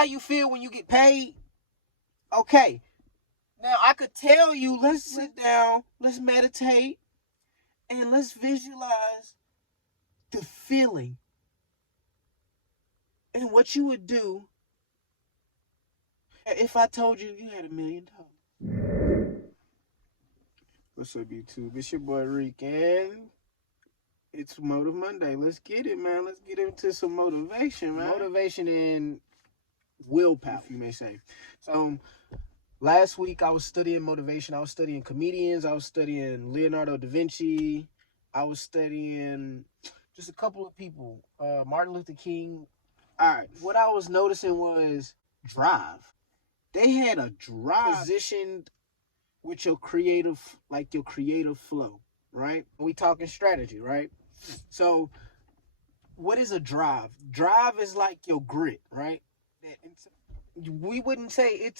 how you feel when you get paid? Okay. Now, I could tell you, let's sit down, let's meditate, and let's visualize the feeling and what you would do if I told you you had $1 million. What's up, YouTube? It's your boy Reek, and it's Motive Monday. Let's get it, man. Let's get into some motivation, man. Motivation and willpower, if you may say. So, last week I was studying motivation. I was studying comedians. I was studying Leonardo Da Vinci. I was studying just a couple of people. Martin Luther King. All right. What I was noticing was drive. They had a drive positioned with your creative flow, right? We talking strategy, right? So, what is a drive? Drive is like your grit, right? We wouldn't say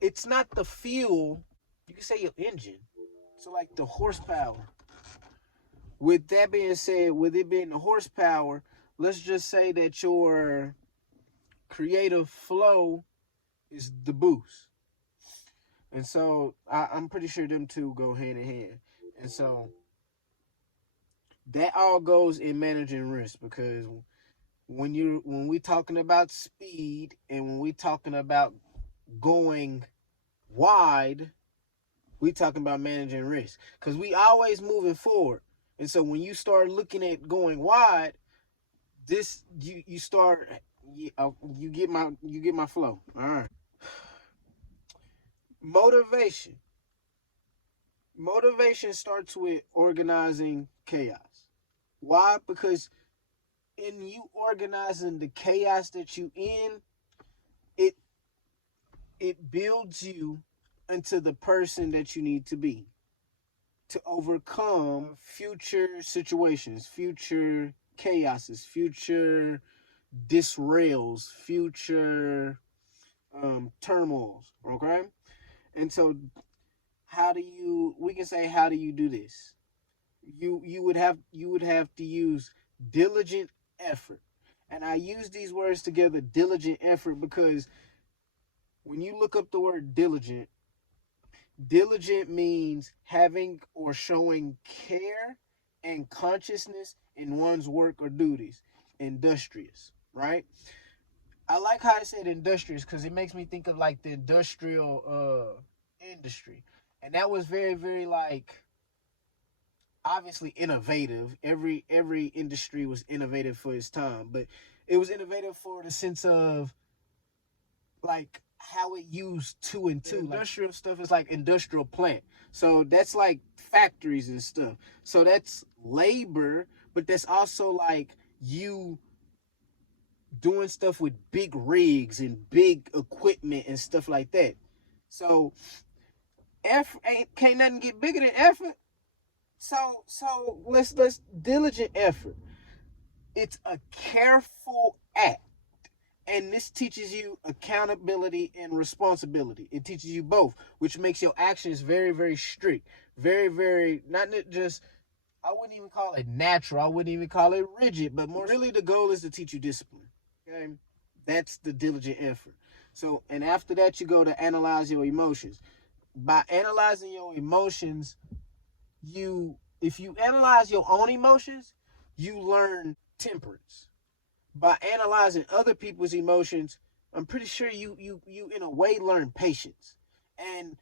it's not the fuel. You can say your engine. So like the horsepower. With that being said, with it being the horsepower, let's just say that your creative flow is the boost. And so I'm pretty sure them two go hand in hand. And so that all goes in managing risk, because when we talking about speed and when we talking about going wide, we talking about managing risk, because we always moving forward. And so when you start looking at going wide, this you get my flow. All right. Motivation starts with organizing chaos. Why? Because in you organizing the chaos that you in, it builds you into the person that you need to be to overcome future situations, future chaoses, future disrails, future turmoils. Okay? And so how do you do this? You would have to use diligent effort. And I use these words together, diligent effort, because when you look up the word diligent means having or showing care and consciousness in one's work or duties. Industrious, right? I like how I said industrious, because it makes me think of like the industrial industry. And that was very, very like obviously innovative. Every industry was innovative for its time, but it was innovative for the sense of like how it used two and two. Industrial stuff is like industrial plant. So that's like factories and stuff. So that's labor, but that's also like you doing stuff with big rigs and big equipment and stuff like that. So effort can't nothing get bigger than effort. So let's diligent effort. It's a careful act. And this teaches you accountability and responsibility. It teaches you both, which makes your actions very, very strict. Very, very, not just, I wouldn't even call it natural. I wouldn't even call it rigid, but more really the goal is to teach you discipline. Okay? That's the diligent effort. So, and after that, you go to analyze your emotions. By analyzing your emotions, if you analyze your own emotions, you learn temperance. By analyzing other people's emotions, I'm pretty sure you in a way learn patience. And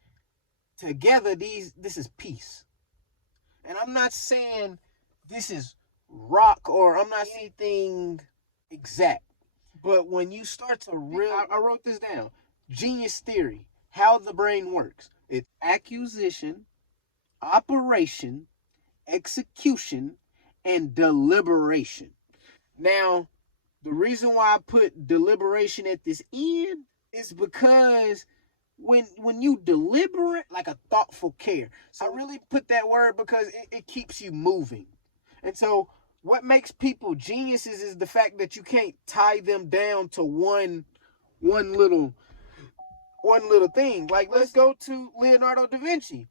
together this is peace. And I'm not saying this is rock, or I'm not saying anything exact. But when you start to I wrote this down. Genius theory, how the brain works. It's acquisition, operation, execution, and deliberation. Now, the reason why I put deliberation at this end is because when you deliberate, like a thoughtful care. So I really put that word because it keeps you moving. And so what makes people geniuses is the fact that you can't tie them down to one little thing. Like, let's go to Leonardo Da Vinci.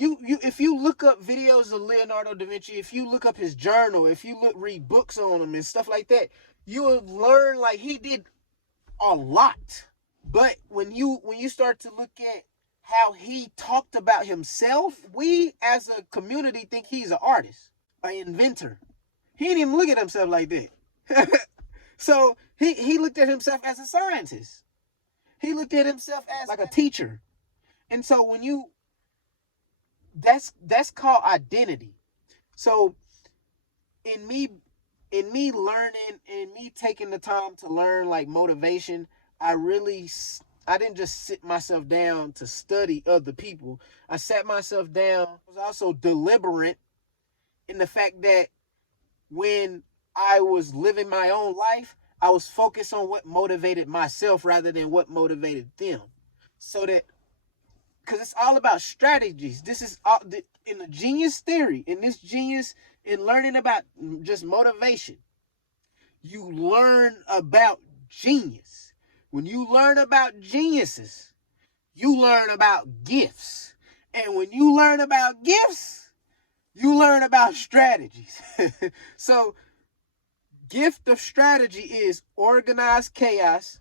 If you look up videos of Leonardo Da Vinci, if you look up his journal, if you read books on him and stuff like that, you will learn like he did a lot. But when you start to look at how he talked about himself, we as a community think he's an artist, an inventor. He didn't even look at himself like that. So he looked at himself as a scientist. He looked at himself as like a teacher. And so when you, that's called identity. So in me learning and me taking the time to learn like motivation, I didn't just sit myself down to study other people. I sat myself down. I was also deliberate in the fact that when I was living my own life, I was focused on what motivated myself rather than what motivated them. So that, because it's all about strategies. This is all in the genius theory, in this genius, in learning about just motivation. You learn about genius. When you learn about geniuses, you learn about gifts. And when you learn about gifts, you learn about strategies. So, gift of strategy is organized chaos,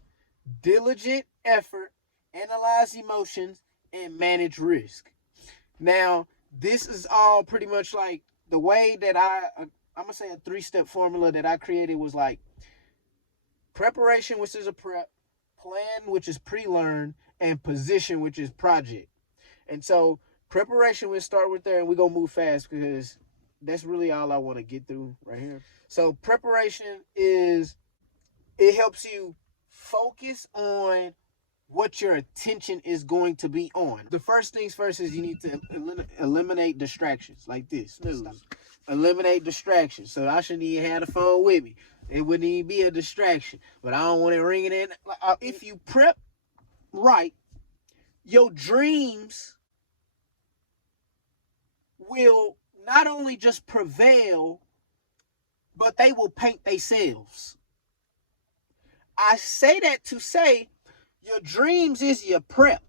diligent effort, analyze emotions, and manage risk. Now, this is all pretty much like the way that I'm going to say a 3-step formula that I created was like preparation, which is a prep, plan, which is pre-learn, and position, which is project. And so preparation, we'll start with there, and we're going to move fast because that's really all I want to get through right here. So preparation it helps you focus on what your attention is going to be on. The first things first is you need to eliminate distractions like this. Eliminate distractions. So I shouldn't even have the phone with me. It wouldn't even be a distraction. But I don't want it ringing in. If you prep right, your dreams will not only just prevail, but they will paint themselves. I say that to say your dreams is your prep.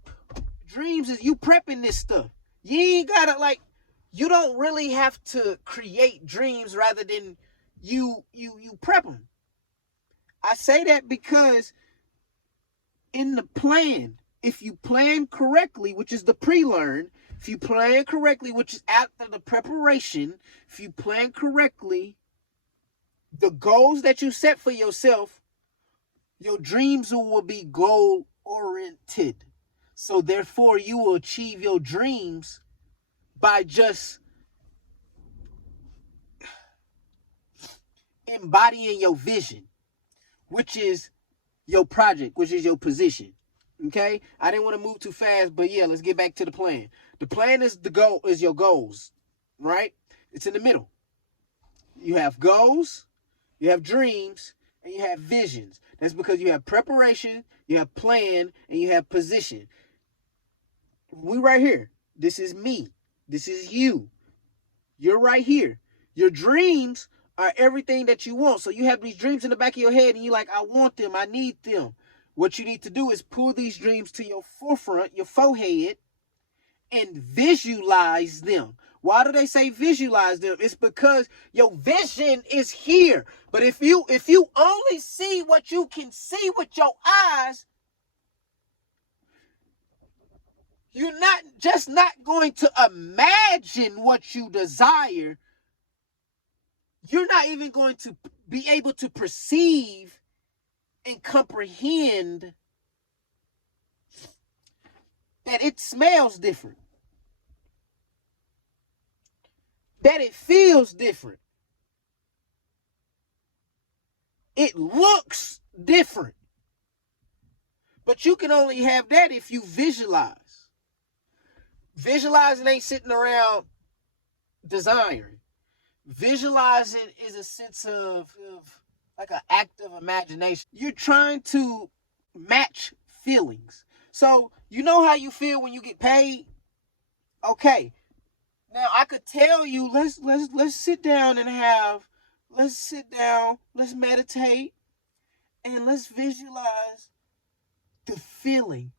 Dreams is you prepping this stuff. You ain't gotta you don't really have to create dreams rather than you prep them. I say that because in the plan, if you plan correctly, which is the pre-learn, if you plan correctly, which is after the preparation, if you plan correctly, the goals that you set for yourself, your dreams will be goal-oriented. So therefore, you will achieve your dreams by just embodying your vision, which is your project, which is your position. Okay? I didn't want to move too fast, but yeah, let's get back to the plan. The plan is your goals, right? It's in the middle. You have goals, you have dreams, and you have visions. That's because you have preparation, you have plan, and you have position. We right here. This is me. This is you. You're right here. Your dreams are everything that you want. So you have these dreams in the back of your head and you're like, I want them. I need them. What you need to do is pull these dreams to your forefront, your forehead, and visualize them. Why do they say visualize them? It's because your vision is here. But if you only see what you can see with your eyes, you're not going to imagine what you desire. You're not even going to be able to perceive and comprehend that it smells different, that it feels different, it looks different. But you can only have that if you visualize. Visualizing ain't sitting around desiring. Visualizing is a sense of like an active imagination. You're trying to match feelings. So you know how you feel when you get paid? Okay. Now I could tell you, let's sit down, let's meditate, and let's visualize the feeling.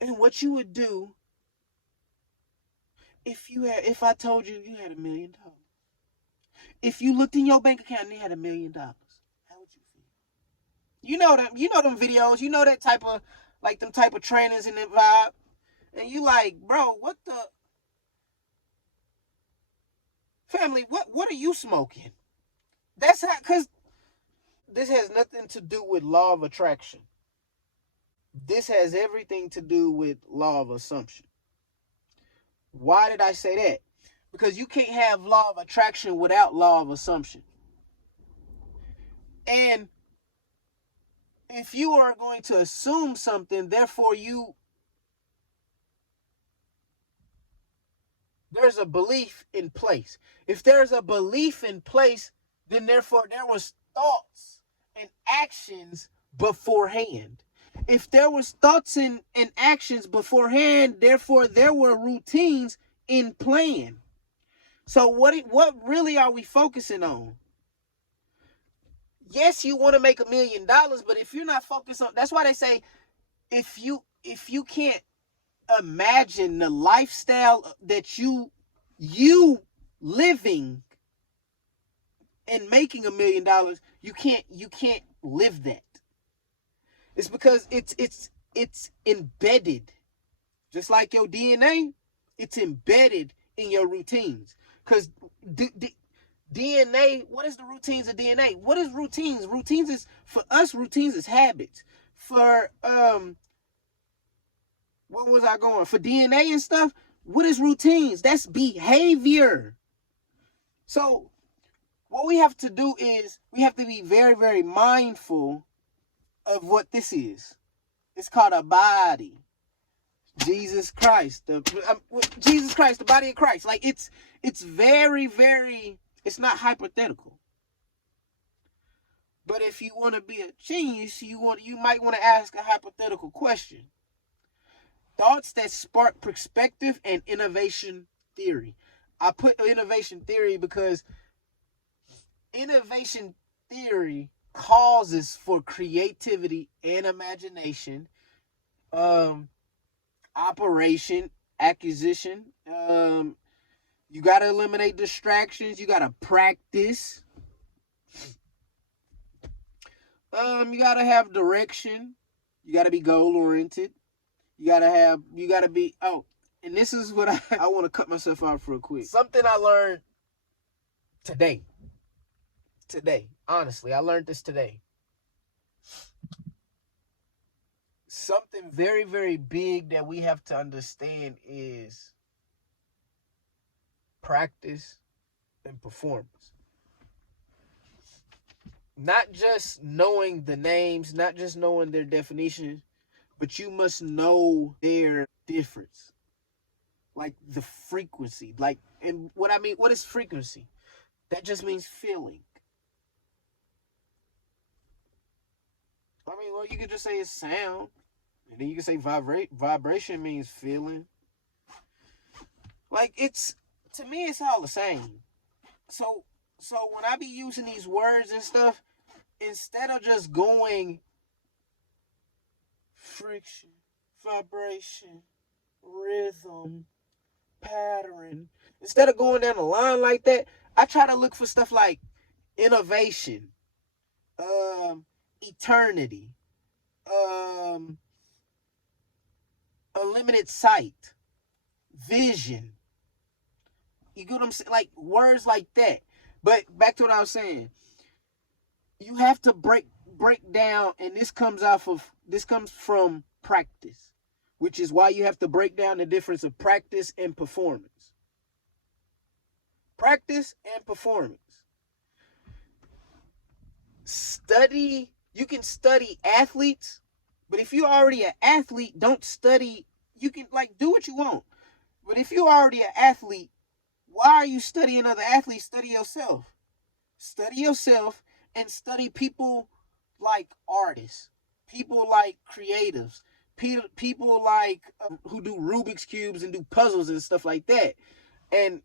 And what you would do if I told you you had $1 million. If you looked in your bank account and you had $1 million, how would you feel? You know them. You know them videos. You know that type of like them type of trainers and that vibe. And you like, bro, what the family? What are you smoking? That's how. Cause this has nothing to do with law of attraction. This has everything to do with law of assumption. Why did I say that? Because you can't have law of attraction without law of assumption. And if you are going to assume something, therefore there's a belief in place. If there's a belief in place, then therefore there was thoughts and actions beforehand. If there was thoughts and actions beforehand, therefore there were routines in plan. So what really are we focusing on? Yes, you want to make $1 million, but if you're not focused on, that's why they say if you can't imagine the lifestyle that you living and making $1 million, you can't live that. It's because it's embedded, just like your DNA. It's embedded in your routines. Because DNA, what is the routines of DNA? What is routines? Routines is, for us, routines is habits. For what was I going? For DNA and stuff, what is routines? That's behavior. So what we have to do is we have to be very, very mindful of what this is. It's called a body. Jesus Christ, the body of Christ. Like it's very, very, it's not hypothetical. But if you want to be a genius, you might want to ask a hypothetical question. Thoughts that spark perspective and innovation theory. I put innovation theory because innovation theory causes for creativity and imagination, operation, acquisition. You got to eliminate distractions. You got to practice. You got to have direction. You got to be goal oriented. You got to be, and this is what I want to cut myself out real quick. Something I learned today. Honestly, I learned this today. Something very, very big that we have to understand is practice and performance. Not just knowing the names, not just knowing their definition, but you must know their difference. Like the frequency. Like, and what I mean, what is frequency? That just means feeling. I mean, well, you could just say it's sound. And then you can say vibration means feeling. Like to me, it's all the same. So when I be using these words and stuff, instead of just going friction, vibration, rhythm, pattern, instead of going down the line like that, I try to look for stuff like innovation, eternity, a limited sight, vision. You get what I'm saying? Like words like that. But back to what I was saying. You have to break down, and this comes from practice, which is why you have to break down the difference of practice and performance. Practice and performance. You can study athletes, but if you're already an athlete, don't study. You can do what you want. But if you're already an athlete, why are you studying other athletes? Study yourself. Study yourself and study people like artists, people like creatives, people like who do Rubik's Cubes and do puzzles and stuff like that. And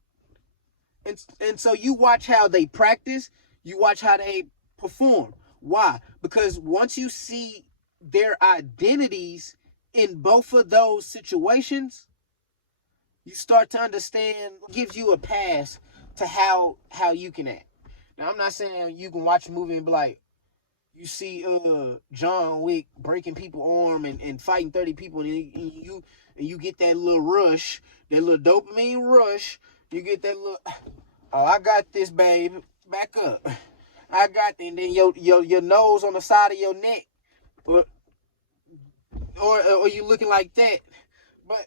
so you watch how they practice, you watch how they perform. Why? Because once you see their identities in both of those situations, you start to understand, gives you a pass to how you can act. Now, I'm not saying you can watch a movie and be like, You see John Wick breaking people's arm and fighting 30 people, and you get that little rush, that little dopamine rush. You get that little, oh, I got this, babe. Back up. I got, and then your nose on the side of your neck, or you looking like that. But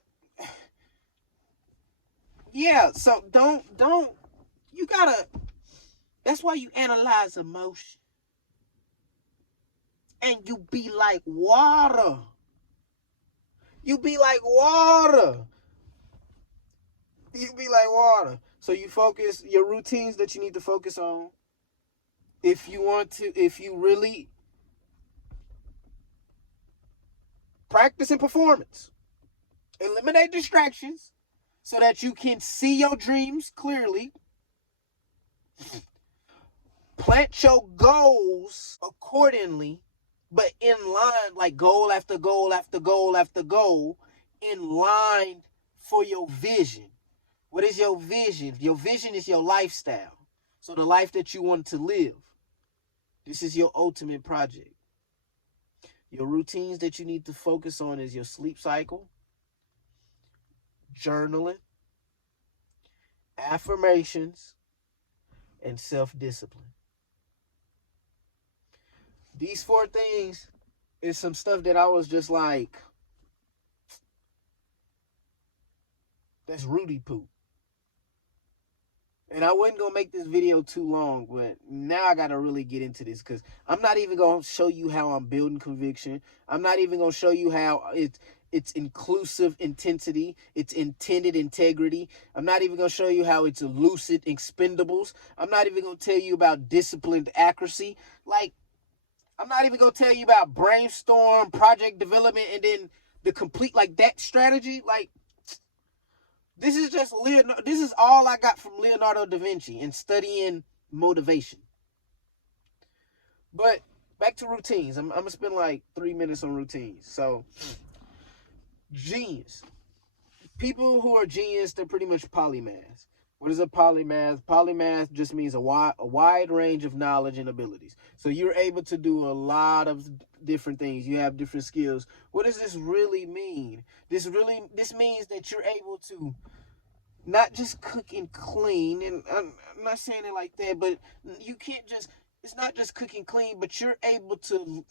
yeah, so don't you gotta. That's why you analyze emotion, and you be like water. You be like water. You be like water. So you focus your routines that you need to focus on. If you really practice in performance, eliminate distractions so that you can see your dreams clearly. Plant your goals accordingly, but in line, like goal after goal after goal after goal, in line for your vision. What is your vision? Your vision is your lifestyle. So the life that you want to live. This is your ultimate project. Your routines that you need to focus on is your sleep cycle, journaling, affirmations, and self-discipline. These 4 things is some stuff that I was just like, that's Rudy poop. And I wasn't going to make this video too long, but now I got to really get into this, because I'm not even going to show you how I'm building conviction. I'm not even going to show you how it's inclusive intensity, it's intended integrity. I'm not even going to show you how it's lucid expendables. I'm not even going to tell you about disciplined accuracy. Like, I'm not even going to tell you about brainstorm, project development, and then the complete, like, that strategy. Like, this is just this is all I got from Leonardo Da Vinci and studying motivation. But back to routines. I'm going to spend like 3 minutes on routines. So, genius. People who are genius, they're pretty much polymaths. What is a polymath? Polymath just means a wide range of knowledge and abilities. So you're able to do a lot of different things. You have different skills. What does this really mean? This means that you're able to not just cook and clean, and I'm not saying it like that, but you can't just, it's not just cook and clean, but you're able to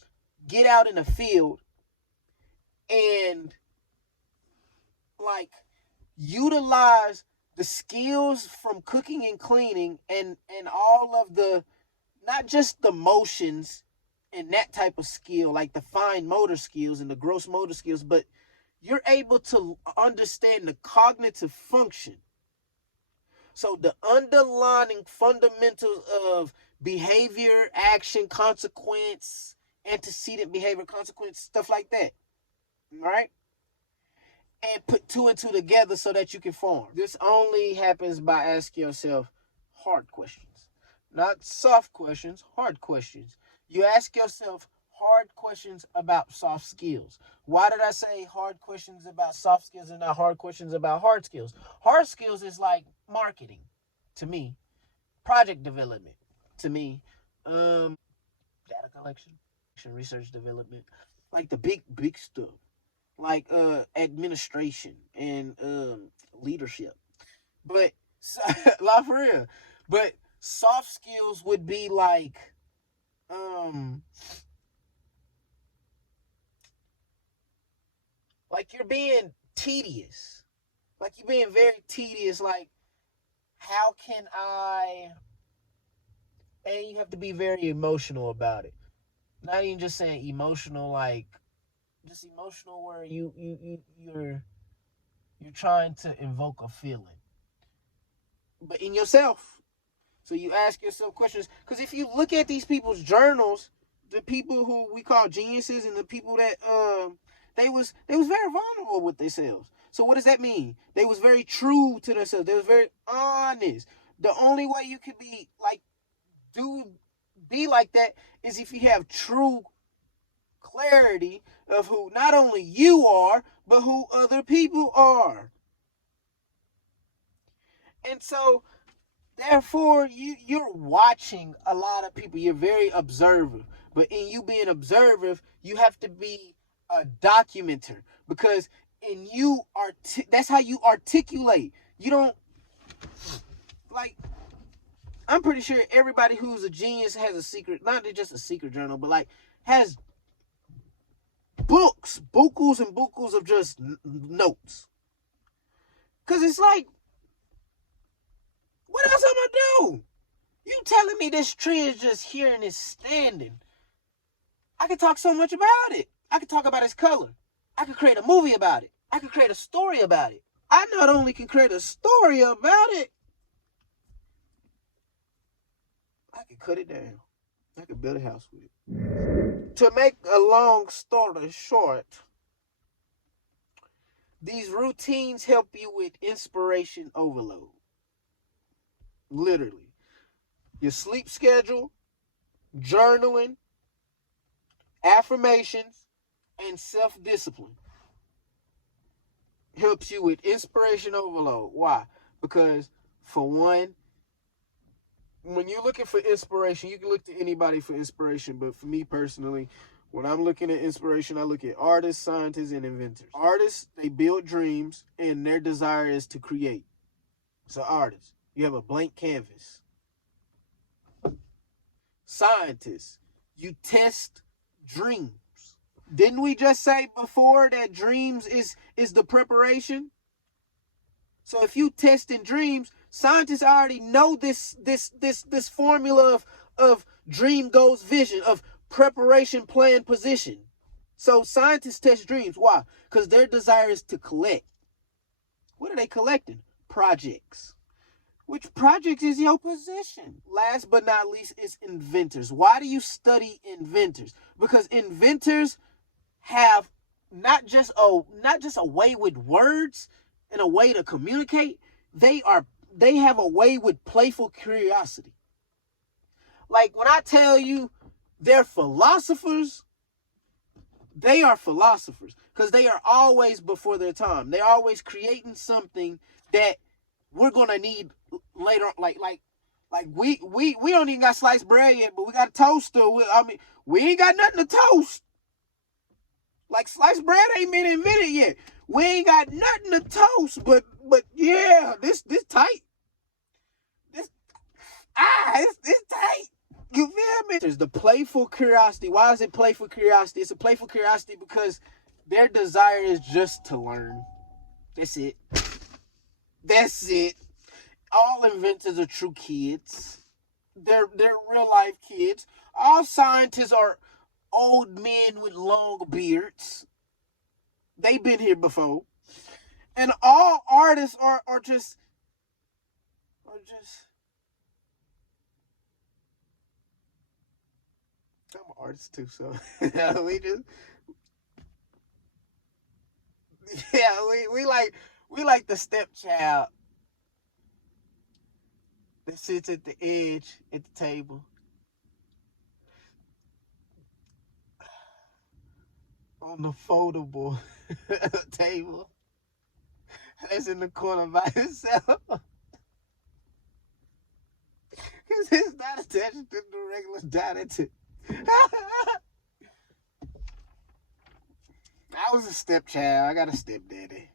get out in the field and like utilize the skills from cooking and cleaning and all of the, not just the motions and that type of skill, like the fine motor skills and the gross motor skills, but you're able to understand the cognitive function. So the underlying fundamentals of behavior, action, consequence, antecedent behavior, consequence, stuff like that. All right? And put 2 and 2 together so that you can form. This only happens by asking yourself hard questions. Not soft questions, hard questions. You ask yourself hard questions about soft skills. Why did I say hard questions about soft skills and not hard questions about hard skills? Hard skills is like marketing to me, project development to me, data collection, research development, like the big stuff, like administration and leadership. But like for real. But soft skills would be like you're being tedious. Like you're being very tedious. Like, how can I? And you have to be very emotional about it. Not even just saying emotional, like just emotional where you're trying to invoke a feeling, but in yourself. So you ask yourself questions, because if you look at these people's journals, the people who we call geniuses and the people that they was very vulnerable with themselves. So what does that mean? They was very true to themselves. They was very honest. The only way you could be like be like that is if you have true clarity of who not only you are, but who other people are. And so therefore you're watching a lot of people. You're very observant. But in you being observative, you have to be a documenter, because in you that's how you articulate. You don't, like, I'm pretty sure everybody who's a genius has a secret, not just a secret journal, but like has books, bucals and bucals of just notes. Cause it's like, what else am I do? You telling me this tree is just here and it's standing? I could talk so much about it. I could talk about its color. I could create a movie about it. I could create a story about it. I not only can create a story about it, I could cut it down. I could build a house with it. To make a long story short, these routines help you with inspiration overload. Literally. Your sleep schedule, journaling, affirmations, and self-discipline helps you with inspiration overload. Why? Because, for one, when you're looking for inspiration, you can look to anybody for inspiration, but for me personally, when I'm looking at inspiration, I look at artists, scientists, and inventors. Artists, they build dreams, and their desire is to create. So artists, you have a blank canvas. Scientists, you test dreams. Didn't we just say before that dreams is the preparation? So if you test in dreams, scientists already know this formula of dream goals vision, of preparation plan position. So scientists test dreams. Why? Because their desire is to collect. What are they collecting? Projects. Which project is your position? Last but not least is inventors. Why do you study inventors? Because inventors have not just a way with words and a way to communicate. They have a way with playful curiosity. Like when I tell you they're philosophers, they are philosophers because they are always before their time. They're always creating something that we're gonna need later. Like we don't even got sliced bread yet, but we got a toaster. We ain't got nothing to toast. Like sliced bread ain't been invented yet. We ain't got nothing to toast, but yeah, this tight. It's tight. You feel me? There's the playful curiosity. Why is it playful curiosity? It's a playful curiosity because their desire is just to learn. That's it. That's it. All inventors are true kids. They're real life kids. All scientists are old men with long beards. They've been here before. And all artists are just I'm an artist too, so we just we like the stepchild that sits at the edge at the table on the foldable table that's in the corner by himself. Because it's not attached to the regular dining table. I was a stepchild. I got a stepdaddy.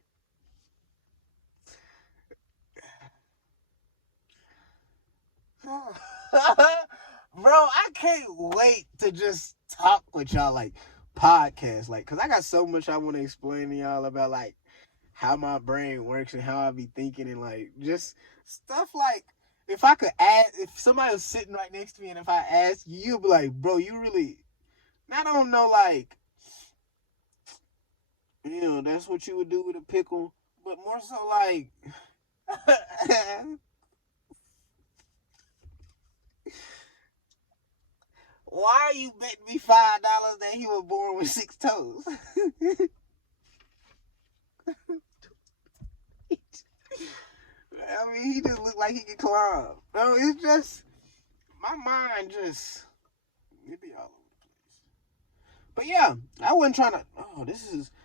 Bro, I can't wait to just talk with y'all, like, podcast, like, because I got so much I want to explain to y'all about, like, how my brain works and how I be thinking and, like, just stuff like, if I could ask, if somebody was sitting right next to me and if I asked you, you'd be like, bro, you really, I don't know, like, you know, that's what you would do with a pickle, but more so like, why are you betting me $5 that he was born with 6 toes? I mean, he just looked like he could climb. No, it's just, my mind just, it be all over the place. But yeah, I wasn't trying to,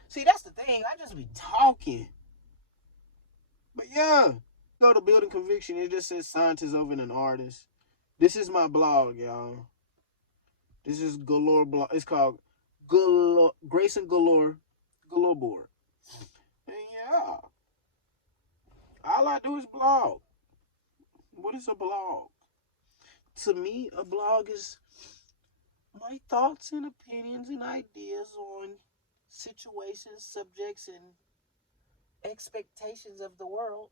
see, that's the thing, I just be talking. But yeah, go to Building Conviction, it just says scientist over an artist. This is my blog, y'all. This is galore blog. It's called galore, Grayson Galore board. And yeah, all I do is blog. What is a blog? To me, a blog is my thoughts and opinions and ideas on situations, subjects, and expectations of the world.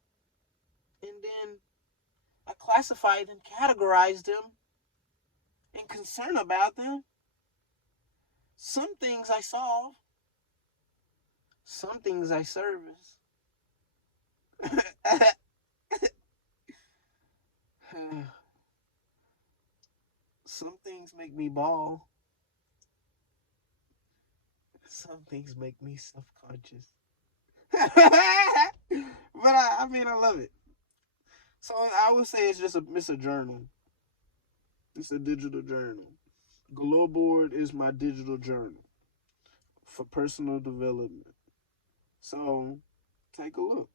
And then I classify them, categorize them, and concern about them. Some things I solve, some things I service. Some things make me ball. Some things make me self-conscious. But I mean, I love it. So I would say it's a journal. It's a digital journal. Galore board is my digital journal for personal development. So take a look.